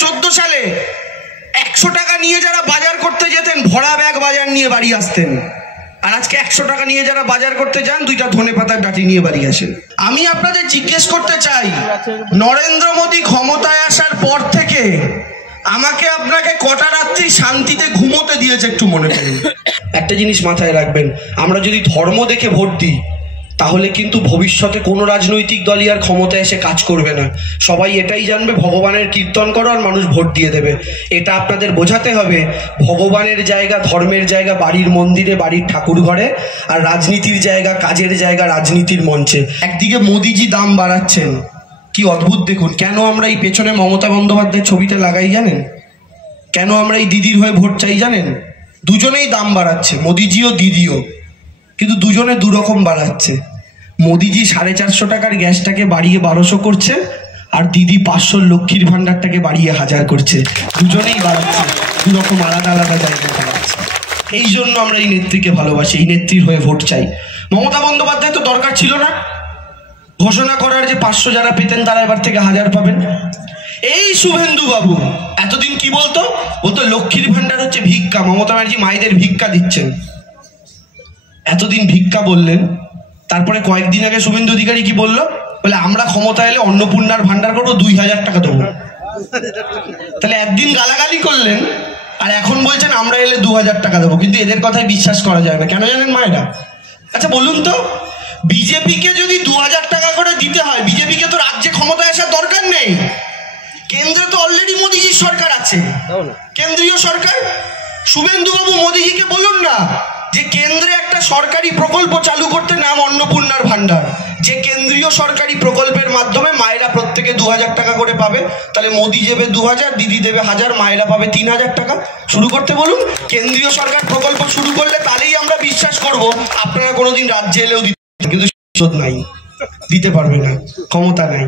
2014 সালে 100 টাকা নিয়ে যারা বাজার করতে যেতেন ভরা ব্যাগ বাজার নিয়ে বাড়ি আসতেন, আর আজকে 100 টাকা নিয়ে যারা বাজার করতে যান 2টা ধনেপাতার ডাঁটি নিয়ে বাড়ি আসেন। আমি আপনাদের জিজ্ঞেস করতে চাই, নরেন্দ্র মোদী ক্ষমতায় আসার পর থেকে আমাকে আপনাকে কটা রাত্রি শান্তিতে ঘুমোতে দিয়েছে একটু মনে করুন। একটা জিনিস মাথায় রাখবেন, আমরা যদি ধর্ম দেখে ভোট দিই তাহলে কিন্তু ভবিষ্যতে কোনো রাজনৈতিক দলই আর ক্ষমতায় এসে কাজ করবে না। সবাই এটাই জানবে ভগবানের কীর্তন করো আর মানুষ ভোট দিয়ে দেবে। এটা আপনাদের বোঝাতে হবে ভগবানের জায়গা, ধর্মের জায়গা বাড়ির মন্দিরে, বাড়ির ঠাকুর ঘরে, আর রাজনীতির জায়গা, কাজের জায়গা রাজনীতির মঞ্চে। একদিকে মোদিজি দাম বাড়াচ্ছেন, কি অদ্ভুত দেখুন। কেন আমরা এই পেছনে মমতা বন্দ্যোপাধ্যায়ের ছবিটা লাগাই জানেন? কেন আমরা এই দিদির হয়ে ভোট চাই জানেন? দুজনেই দাম বাড়াচ্ছে, মোদিজিও দিদিও, কিন্তু দুজনে দুরকম বাড়াচ্ছে। মোদিজি 450 টাকার গ্যাসটাকে বাড়িয়ে 1200 করছে, আর দিদি 500 লক্ষ্মীর ভান্ডারটাকে বাড়িয়ে 1000 করছে। দুজনেই বাড়াচ্ছে, দুরকম আলাদা আলাদা জায়গায় বাড়াচ্ছে। এই জন্য আমরা এই নেত্রীকে ভালোবাসি, এই নেত্রীর হয়ে ভোট চাই। মমতা বন্দ্যোপাধ্যায় তো দরকার ছিল না ঘোষণা করার যে 500 যারা পেতেন তারা এবার থেকে 1000 পাবেন। এই শুভেন্দু বাবু এতদিন কি বলতো? বলতো লক্ষ্মীর ভান্ডার হচ্ছে ভিক্ষা, মমতা ব্যানার্জি মায়েদের ভিক্ষা দিচ্ছেন। এতদিন ভিক্ষা বললেন, তারপরে কয়েকদিন আগে শুভেন্দু অধিকারী কি বললো? বলে আমরা ক্ষমতা এলে অন্নপূর্ণার ভান্ডার করবো, 2000 টাকা দেবো। তাহলে একদিন গালাগালি করলেন আর এখন বলছেন আমরা এলে 2000 টাকা দেবো, কিন্তু এদের কথায় বিশ্বাস করা যায় না। কেন জানেন মায়েরা? আচ্ছা বলুন তো, বিজেপিকে যদি 2000 টাকা করে দিতে হয়, বিজেপিকে তো রাজ্যে ক্ষমতায় আসার দরকার নেই। কেন্দ্রে তো অলরেডি মোদিজির সরকার আছে, কেন্দ্রীয় সরকার। শুভেন্দু বাবু মোদিজিকে বলুন না যে কেন্দ্রে একটা সরকারি প্রকল্প চালু করতে, নাম অন্নপূর্ণার ভান্ডার, যে কেন্দ্রীয় সরকারি প্রকল্পের মাধ্যমে মায়েরা প্রত্যেকে 2000 টাকা করে পাবে। তাহলে মোদি দেবে 2000, দিদি দেবে 1000, মায়েরা পাবে 3000 টাকা। শুরু করতে বলুন, কেন্দ্রীয় সরকার প্রকল্প শুরু করলে তাহলেই আমরা বিশ্বাস করব আপনারা কোনোদিন রাজ্যে এলেও দিতে, কিন্তু সুযোগ নাই, দিতে পারবে না, ক্ষমতা নাই।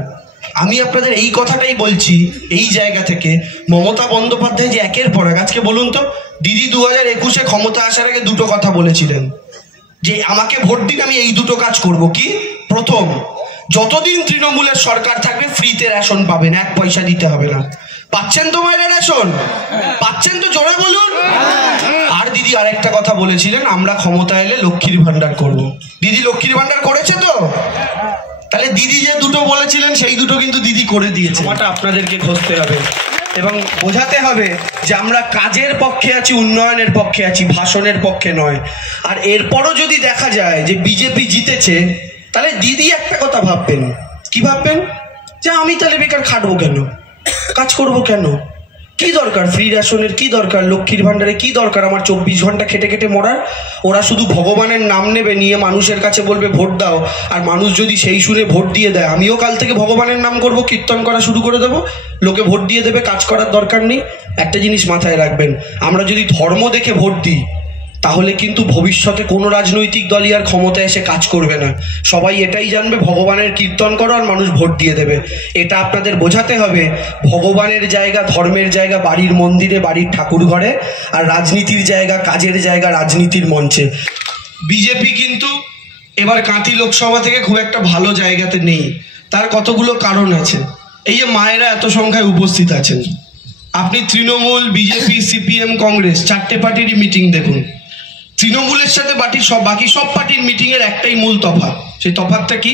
আমি আপনাদের এই কথাটাই বলছি এই জায়গা থেকে। মমতা বন্দ্যোপাধ্যায় যে একের পর এক, আজকে বলুন তো, দিদি 2021-এ ক্ষমতা আসার আগে দুটো কথা বলেছিলেন যে আমাকে ভোট দিন, আমি এই দুটো কাজ করব। কি? প্রথম, যতদিন তৃণমূলের সরকার থাকবে ফ্রিতে রেশন পাবেন, 1 পয়সা দিতে হবে না। পাচ্ছেন তো মায়েরা রেশন? পাচ্ছেন তো? জোরে বলুন। আর দিদি আরেকটা কথা বলেছিলেন, আমরা ক্ষমতা এলে লক্ষ্মীর ভান্ডার করব। দিদি লক্ষ্মীর ভান্ডার করেছে তো? তাহলে দিদি যে দুটো বলেছিলেন সেই দুটো কিন্তু দিদি করে দিয়েছে। ওটা আপনাদেরকে খুঁজতে হবে এবং বোঝাতে হবে যে আমরা কাজের পক্ষে আছি, উন্নয়নের পক্ষে আছি, ভাষণের পক্ষে নয়। আর এরপরও যদি দেখা যায় যে বিজেপি জিতেছে, তাহলে দিদি একটা কথা ভাববেন। কি ভাববেন? যে আমি তাহলে বেকার খাটবো কেন, কাজ করব কেন, কি দরকার ফ্রি রেশনের, কি দরকার লক্ষ্মীর ভান্ডারে, কি দরকার আমার 24 ঘন্টা খেটে খেটে মরার। ওরা শুধু ভগবানের নাম নেবে, নিয়ে মানুষের কাছে বলবে ভোট দাও, আর মানুষ যদি সেই শুনে ভোট দিয়ে দেয়, আমিও কাল থেকে ভগবানের নাম করব, কীর্তন করা শুরু করে দেবো, লোকে ভোট দিয়ে দেবে, কাজ করার দরকার নেই। একটা জিনিস মাথায় রাখবেন, আমরা যদি ধর্ম দেখে ভোট দিই তাহলে কিন্তু ভবিষ্যতে কোনো রাজনৈতিক দলই আর ক্ষমতায় এসে কাজ করবে না। সবাই এটাই জানবে ভগবানের কীর্তন করো আর মানুষ ভোট দিয়ে দেবে। এটা আপনাদের বোঝাতে হবে ভগবানের জায়গা, ধর্মের জায়গা বাড়ির মন্দিরে, বাড়ির ঠাকুর ঘরে, আর রাজনীতির জায়গা, কাজের জায়গা রাজনীতির মঞ্চে। বিজেপি কিন্তু এবার কাঁথি লোকসভা থেকে খুব একটা ভালো জায়গাতে নেই। তার কতগুলো কারণ আছে। এই যে মায়েরা এত সংখ্যায় উপস্থিত আছেন, আপনি তৃণমূল, বিজেপি, সিপিএম, কংগ্রেস 4টে পার্টিরই মিটিং দেখুন। তৃণমূলের সাথে বাকি সব পার্টির মিটিং এর একটাই মূল তফাৎ। সেই তফাৎটা কি?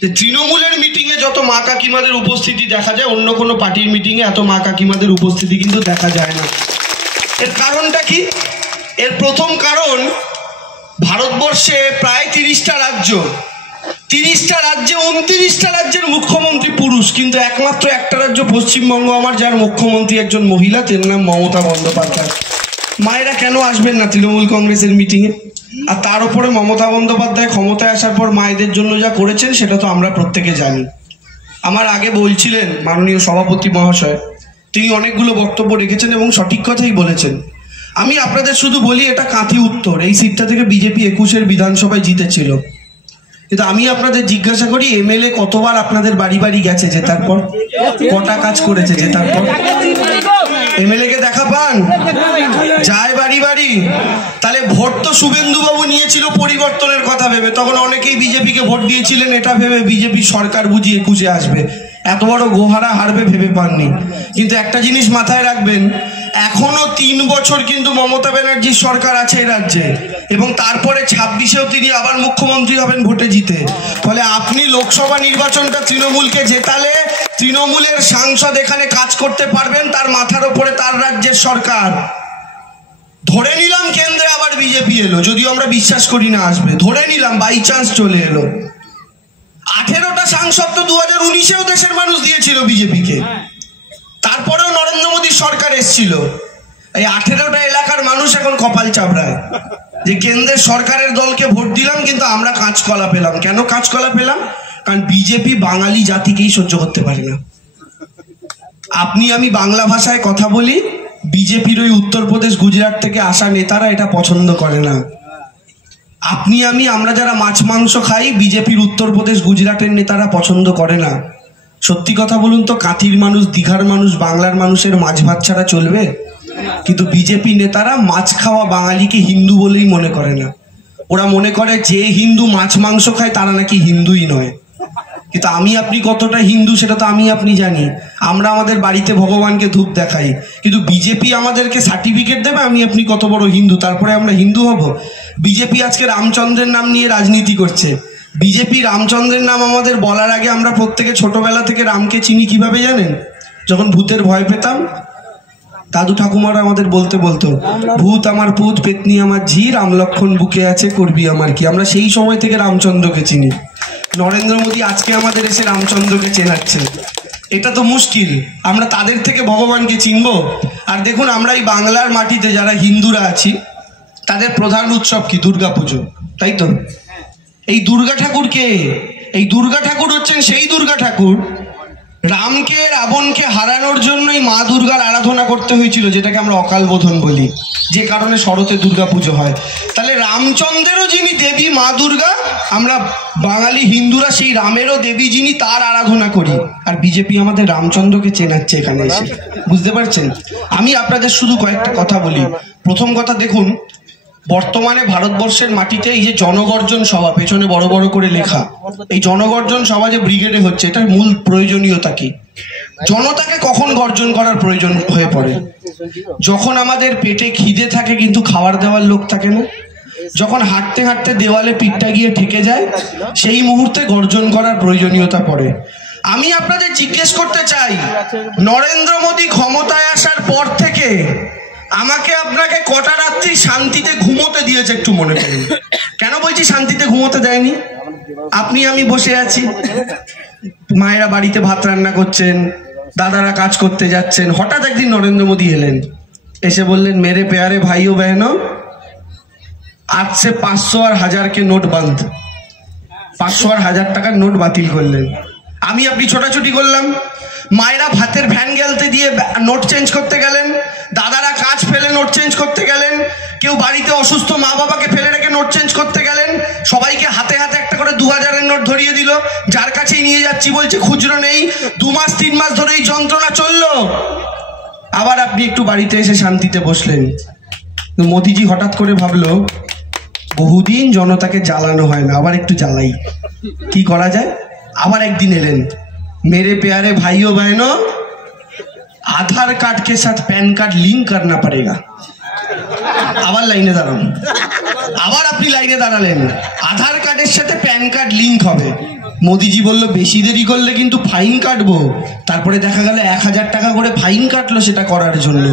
যে তৃণমূলের মিটিং এ যত মা কাকিমাদের উপস্থিতি দেখা যায়, অন্য কোনো পার্টির মিটিং এ এত মা কাকিমাদের উপস্থিতি কিন্তু দেখা যায় না। এর কারণটা কি? এর প্রথম কারণ, ভারতবর্ষে প্রায় 30টা রাজ্য, 30টা রাজ্যে 29টা রাজ্যের মুখ্যমন্ত্রী পুরুষ, কিন্তু একমাত্র একটা রাজ্য পশ্চিমবঙ্গ আমার, যার মুখ্যমন্ত্রী একজন মহিলা, তার নাম মমতা বন্দ্যোপাধ্যায়। মায়েরা কেন আসবেন না তৃণমূল কংগ্রেসের মিটিংয়ে? আর তার উপরে মমতা বন্দ্যোপাধ্যায় ক্ষমতায় আসার পর মায়েদের জন্য যা করেছেন সেটা তো আমরা প্রত্যেকে জানি। আমার আগে বলছিলেন মাননীয় সভাপতি মহাশয়, তিনি অনেকগুলো বক্তব্য রেখেছেন এবং সঠিক কথাই বলেছেন। আমি আপনাদের শুধু বলি, এটা কাঁথি উত্তর, এই সিটটা থেকে বিজেপি 21-এর বিধানসভায় জিতেছিল। কিন্তু আমি আপনাদের জিজ্ঞাসা করি, এমএলএ কতবার আপনাদের বাড়ি বাড়ি গেছে জেতার পর? কটা কাজ করেছে জেতার পর? এমএলএ কে দেখা পান? যায় বাড়ি বাড়ি? তাহলে ভোট তো শুভেন্দু বাবু নিয়েছিল পরিবর্তনের কথা ভেবে, তখন অনেকেই বিজেপিকে ভোট দিয়েছিলেন এটা ভেবে বিজেপি সরকার বুঝি 21-এ আসবে। এত বড় গোহারা হারবে ভেবে পাননি। কিন্তু একটা জিনিস মাথায় রাখবেন, এখনো 3 বছর কিন্তু মমতা ব্যানার্জির সরকার আছে এই রাজ্যে, এবং তারপরে 26-এও তিনি আবার মুখ্যমন্ত্রী হবেন ভোটে জিতে। ফলে আপনি লোকসভা নির্বাচনটা তৃণমূলকে জেতালে তৃণমূলের সাংসদ এখানে কাজ করতে পারবেন, তার মাথার উপরে তার রাজ্যের সরকার। ধরে নিলাম কেন্দ্রে আবার বিজেপি এলো, যদিও আমরা বিশ্বাস করি না আসবে, ধরে নিলাম বাই চান্স চলে এলো। 18টা সাংসদ তো 2019-এও দেশের মানুষ দিয়েছিল বিজেপিকে, তারপরেও নরেন্দ্র মোদীর সরকার এসেছিল। এই 18টা এলাকার মানুষ এখন কপাল চাপড়ায় যে কেন্দ্রের সরকারের দলকে ভোট দিলাম কিন্তু আমরা কাঁচকলা পেলাম। কেন কাঁচকলা পেলাম? কারণ বিজেপি বাঙালি জাতিকেই সহ্য করতে পারে না। আপনি আমি বাংলা ভাষায় কথা বলি, বিজেপির ওই উত্তরপ্রদেশ গুজরাট থেকে আসা নেতারা এটা পছন্দ করে না। আপনি আমি আমরা যারা মাছ মাংস খাই, বিজেপির উত্তরপ্রদেশ গুজরাটের নেতারা পছন্দ করে না। সত্যি কথা বলুন তো, কাঁথির মানুষ, দীঘার মানুষ, বাংলার মানুষের মাছ ভাত ছাড়া চলবে? কিন্তু বিজেপি নেতারা মাছ খাওয়া বাঙালিকে হিন্দু বলেই মনে করে না। ওরা মনে করে যে হিন্দু মাছ মাংস খায় তারা নাকি হিন্দুই নয়। কিন্তু আমি আপনি কতটা হিন্দু সেটা তো আমি আপনি জানি। আমরা আমাদের বাড়িতে ভগবানকে ধূপ দেখাই, কিন্তু বিজেপি আমাদেরকে সার্টিফিকেট দেবে আমি আপনি কত বড় হিন্দু, তারপরে আমরা হিন্দু হব? বিজেপি আজকে রামচন্দ্রের নাম নিয়ে রাজনীতি করছে। বিজেপি রামচন্দ্রের নাম আমাদের বলার আগে আমরা প্রত্যেকে ছোটবেলা থেকে রামকে চিনি কিভাবে জানেন? যখন ভূতের ভয় পেতাম, দাদু ঠাকুমারা আমাদের বলতে বলতো, ভূত আমার পুত, পেতনি আমার ঝি, রাম লক্ষণ বুকে আছে, করবি আমার কি। আমরা সেই সময় থেকে রামচন্দ্রকে চিনি। নরেন্দ্র মোদী আজকে আমাদের এসে রামচন্দ্রকে চেনাচ্ছে, এটা তো মুশকিল। আমরা তাদের থেকে ভগবানকে চিনবো? আর দেখুন, আমরা এই বাংলার মাটিতে যারা হিন্দুরা আছি তাদের প্রধান উৎসব কি? দুর্গা পুজো, তাই তো? এই দুর্গা ঠাকুর কে? এই দুর্গা ঠাকুর হচ্ছেন সেই দুর্গা ঠাকুর রামকে রাবণকে হারানোর জন্যই মা দুর্গার আরাধনা করতে হয়েছিল, যেটাকে আমরা অকাল বোধন বলি, যে কারণে শরতে দুর্গা পুজো হয়। তাহলে রামচন্দ্রেরও যিনি দেবী মা দুর্গা, আমরা বাঙালি হিন্দুরা সেই রামেরও দেবী যিনি, তার আরাধনা করি। আর বিজেপি আমাদের রামচন্দ্রকে চেনাচ্ছে এখানে এসে, বুঝতে পারছেন? আমি আপনাদের শুধু কয়েকটা কথা বলি। প্রথম কথা দেখুন, বর্তমানে ভারতবর্ষের মাটিতে এই যে জনগর্জন সভা, পেছনে বড় বড় করে লেখা, এই জনগর্জন সভা যে ব্রিগেডে হচ্ছে, এটার মূল প্রয়োজনীয়তা কি? জনতাকে কখন গর্জন করার প্রয়োজন হয়ে পড়ে? যখন আমাদের পেটে খিদে থাকে কিন্তু খাবার দেওয়ার লোক থাকে না, যখন হাঁটতে হাঁটতে দেওয়ালে পিঠটা গিয়ে ঠেকে যায়, সেই মুহূর্তে গর্জন করার প্রয়োজনীয়তা পড়ে। আমি আপনাদের জিজ্ঞেস করতে চাই, নরেন্দ্র মোদী ক্ষমতায় আসার পর থেকে আমাকে আপনাকে কটা রাত্রি শান্তিতে ঘুমোতে দিয়েছে একটু মনে করুন। কেন বলছি শান্তিতে ঘুমোতে দেয়নি? আপনি আমি বসে আছি, মায়েরা বাড়িতে ভাত রান্না করছেন, দাদারা কাজ করতে যাচ্ছেন, হঠাৎ একদিন নরেন্দ্র মোদী এলেন, এসে বললেন, মেরে প্যারে ভাই ও বহনো, আজ সে 500 আর 1000 কে নোট বন্ধ। 500 আর 1000 টাকার নোট বাতিল করলেন। আমি আপনি ছোটাছুটি করলাম, মায়েরা ভাতের ভ্যান গেলতে দিয়ে নোট চেঞ্জ করতে গেলেন, দাদারা কাজ ফেলে নোট চেঞ্জ করতে গেলেন, কেউ বাড়িতে অসুস্থ মা বাবাকে ফেলে রেখে নোট চেঞ্জ করতে গেলেন, সবাইকে হাতে হাতে একটা করে 2000-এর নোট ধরিয়ে দিল, যার কাছেই নিয়ে যাচ্ছি বলছে খুচরো নেই। 2 মাস 3 মাস ধরে এই যন্ত্রণা চললো। আবার আপনি একটু বাড়িতে এসে শান্তিতে বসলেন। মোদিজি হঠাৎ করে ভাবলো, বহুদিন জনতাকে জ্বালানো হয় না, আবার একটু জ্বালাই, কি করা যায়? আবার একদিন এলেন, मेरे प्यारे भाइयों बहनों, आधार कार्ड के साथ पैन कार्ड लिंक करना पड़ेगा। আবার লাইনে দাঁড়ান, আবার আপনি লাইনে দাঁড়ালেন, আধার কার্ডের সাথে প্যান কার্ড লিঙ্ক হবে। মোদিজি বলল, বেশি দেরি করলে কিন্তু ফাইন কাটবো। তারপরে দেখা গেল 1000 টাকা করে ফাইন কাটলো সেটা করার জন্য।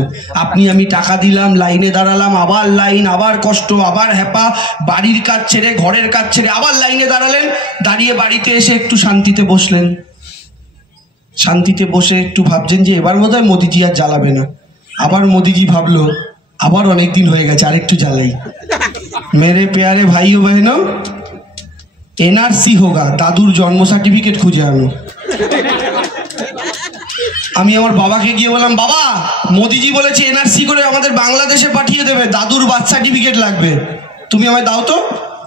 আপনি আমি টাকা দিলাম, লাইনে দাঁড়ালাম, আবার লাইন, আবার কষ্ট, আবার হ্যাপা, বাড়ির কাজ ছেড়ে ঘরের কাজ ছেড়ে আবার লাইনে দাঁড়ালেন, দাঁড়িয়ে বাড়িতে এসে একটু শান্তিতে বসলেন। শান্তিতে বসে একটু ভাবছেন যে এবার বোধহয় মোদিজি আর জ্বালাবে না। আবার মোদিজি ভাবলো, আবার অনেকদিন হয়ে গেছে, আরেকটু জ্বালাই। মেরে প্যারে ভাইও বহনো, এনআরসি হোগা, দাদুর জন্ম সার্টিফিকেট খুঁজে আনো। আমি আমার বাবাকে গিয়ে বললাম, বাবা মোদিজি বলেছে এনআরসি করে আমাদের বাংলাদেশে পাঠিয়ে দেবে, দাদুর বার্থ সার্টিফিকেট লাগবে, তুমি আমায় দাও তো।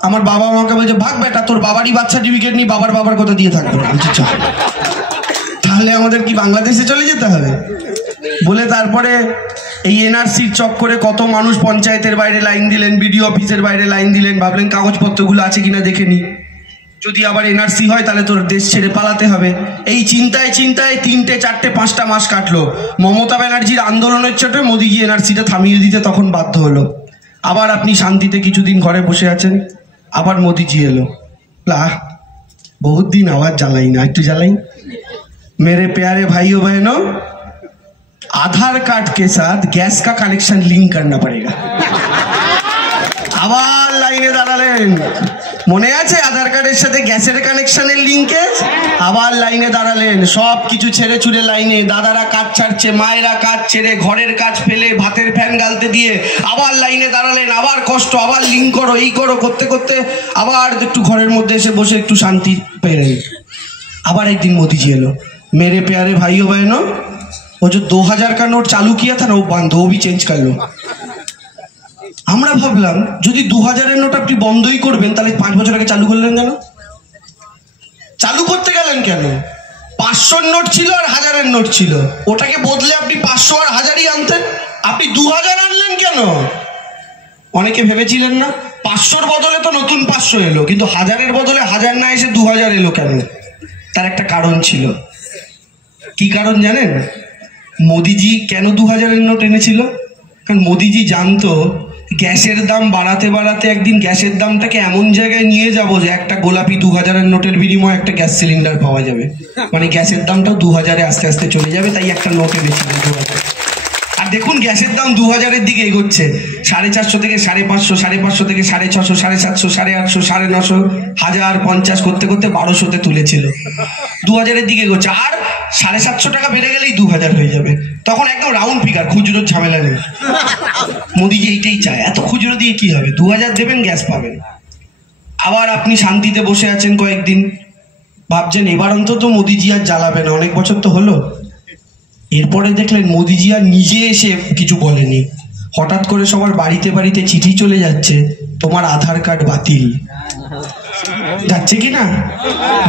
আমার বাবা আমাকে বলছে, ভাগ বেটা, তোর বাবারই বার্থ সার্টিফিকেট নেই, বাবার কথা দিয়ে থাকবে। তাহলে আমাদের কি বাংলাদেশে চলে যেতে হবে? বলে তারপরে এই এনআরসির চক্করে কত মানুষ পঞ্চায়েতের বাইরে লাইন দিলেন, বিডিও অফিসের বাইরে লাইন দিলেন, ভাবলেন কাগজপত্রগুলো আছে কিনা দেখে নি। যদি আবার এনআরসি হয় তাহলে তোর দেশ ছেড়ে পালাতে হবে। এই চিন্তায় চিন্তায় 3টে 4টে 5টা মাস কাটলো। মমতা ব্যানার্জির আন্দোলনের চোটে মোদিজি এনআরসিটা থামিয়ে দিতে তখন বাধ্য হলো। আবার আপনি শান্তিতে কিছুদিন ঘরে বসে আছেন, আবার মোদিজি এলো। बहुत दिन आवाज जलाई ना, एकटू जलाई। मेरे प्यारे भाइयों बहनों, आधार कार्ड के साथ गैस का कनेक्शन लिंक करना पड़ेगा। আবার লাইনে দাঁড়ালেন, মনে আছে আধার কার্ডের সাথে গ্যাসের কানেকশনের লিঙ্কেজ? আবার লাইনে দাঁড়ালেন, সব কিছু ছেড়ে ছুড়ে লাইনে। দাদারা কাজ ছাড়ছে, মায়েরা কাজ ছেড়ে ঘরের কাজ ফেলে ভাতের ফ্যান গালতে দিয়ে আবার লাইনে দাঁড়ালেন। আবার কষ্ট, আবার লিঙ্ক করো, এই করো, করতে করতে আবার একটু ঘরের মধ্যে এসে বসে একটু শান্তি পেলেন। আবার একদিন मोदी এলো। मेरे प्यारे भाइयों बहनों, वो जो 2000 का नोट चालू किया था ना, वो बंद, वो भी चेंज कर लो। আমরা ভাবলাম যদি 2000-এর নোট আপনি বন্ধই করবেন তাহলে 5 বছর আগে চালু করলেন কেন? চালু করতে গেলেন কেন? 500-র নোট ছিল আর 1000-এর নোট ছিল, ওটাকে বদলে আপনি 500 আর 1000ই আনতেন। আপনি 2000 আনলেন কেন? অনেকে ভেবেছিলেন না 500-র বদলে তো নতুন 500 এলো, কিন্তু 1000-এর বদলে 1000 না এসে 2000 এলো কেন? তার একটা কারণ ছিল। কি কারণ জানেন? মোদিজি কেন 2000-এর নোট এনেছিল? কারণ মোদিজি জানতো গ্যাসের দাম বাড়াতে বাড়াতে একদিন গ্যাসের দামটাকে এমন জায়গায় নিয়ে যাব যে একটা গোলাপি 2000-এর নোটের বিনিময়ে একটা গ্যাস সিলিন্ডার পাওয়া যাবে। মানে গ্যাসের দামটাও 2000-এ আস্তে আস্তে চলে যাবে, তাই একটা নোটে বেশি 2000। আর দেখুন গ্যাসের দাম 2000-এর দিকে এগোচ্ছে। 450 থেকে 550, 550 থেকে 650, 750, 850, 950, 1000, 50 করতে করতে 1200-তে তুলেছিল। 2000-এর দিকে এগোচ্ছে, আর 750 টাকা বেড়ে গেলেই 2000 হয়ে যাবে। তখন একদম রাউন্ড ফিগার, খুচরোর ঝামেলা নেই। মোদিজি এইটাই চায়, এত খুচরো দিয়ে কি হবে, 2000 দেবেন, গ্যাস পাবেন। আবার আপনি শান্তিতে বসে আছেন কয়েকদিন, ভাবছেন এবার অন্তত মোদিজি আর জ্বালাবে না, অনেক বছর তো হলো। এরপরে দেখলেন মোদিজি আর নিজে এসে কিছু বলেনি, হঠাৎ করে সবার বাড়িতে বাড়িতে চিঠি চলে যাচ্ছে, তোমার আধার কার্ড বাতিল। যাচ্ছে কি না?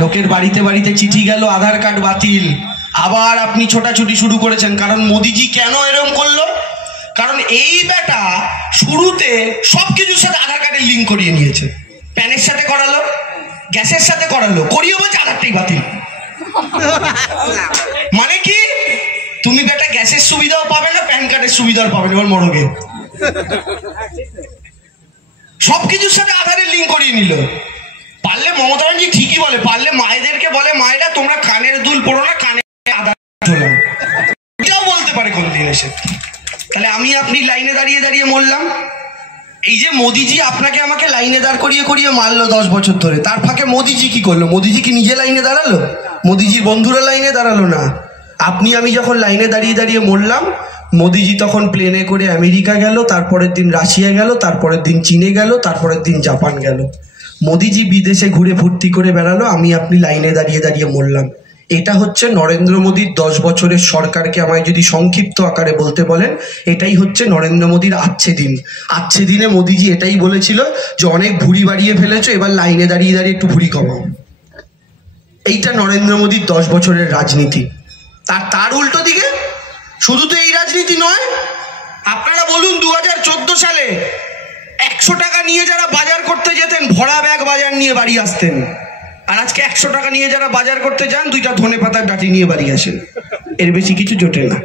লোকের বাড়িতে বাড়িতে চিঠি গেল, আধার কার্ড বাতিল। আবার আপনি ছোটাছুটি শুরু করেছেন, কারণ মোদিজি কেন এরকম করলো? কারণ এই বেটা শুরুতে সবকিছুর সাথে আধার কার্ডের লিঙ্ক করিয়ে নিয়েছে। প্যানের সাথে করালো, গ্যাসের সাথে করালো, করিয়ে বলছে আধারটাই বাতিল। মানে কি? তুমি বেটা গ্যাসের সুবিধাও পাবে না, প্যান কার্ডের সুবিধাও পাবে না, এবার মরগে। সবকিছুর সাথে আধারের লিঙ্ক করিয়ে নিল। পারলে মমতা ব্যানার্জি ঠিকই বলে, পারলে মায়েদেরকে বলে, মায়েরা তোমরা কানের দুল পড়ো না, কানে আধার ঝোলাও। এটাও বলতে পারে কোন দিন এসে। তাহলে আমি আপনি লাইনে দাঁড়িয়ে দাঁড়িয়ে মরলাম। এই যে মোদিজি আপনাকে আমাকে লাইনে দাঁড় করিয়ে করিয়ে মারলো 10 বছর ধরে, তার ফাঁকে মোদিজি কি করলো? মোদিজি কি নিজে লাইনে দাঁড়ালো? মোদিজির বন্ধুরা লাইনে দাঁড়ালো না। আপনি আমি যখন লাইনে দাঁড়িয়ে দাঁড়িয়ে মরলাম, মোদিজি তখন প্লেনে করে আমেরিকা গেল, তারপরের দিন রাশিয়া গেল, তারপরের দিন চীনে গেল, তারপরের দিন জাপান গেল। মোদিজি বিদেশে ঘুরে ফুর্তি করে বেড়ালো, আমি আপনি লাইনে দাঁড়িয়ে দাঁড়িয়ে মরলাম। এটা হচ্ছে নরেন্দ্র মোদীর 10 বছরের সরকারকে আমায় যদি সংক্ষিপ্ত আকারে বলতে বলেন, এটাই হচ্ছে নরেন্দ্র মোদীর আচ্ছে দিন। আচ্ছে দিনে মোদিজি এটাই বলেছিল যে অনেক ভুঁড়ি বাড়িয়ে ফেলেছো, এবার লাইনে দাঁড়িয়ে দাঁড়িয়ে একটু ভুঁড়ি কমাও। এইটা নরেন্দ্র মোদীর 10 বছরের রাজনীতি। তার উল্টো দিকে শুধু তো এই রাজনীতি নয়, আপনারা বলুন 2014 সালে 100 টাকা নিয়ে যারা বাজার করতে যেতেন, ভরা ব্যাগ বাজার নিয়ে বাড়ি আসতেন। আর আজকে 100 টাকা নিয়ে যারা বাজার করতে যান, 2টা ধনেপাতার ডাঁটি নিয়ে বাড়ি আসেন। এর বেশি কিছু জোটে না।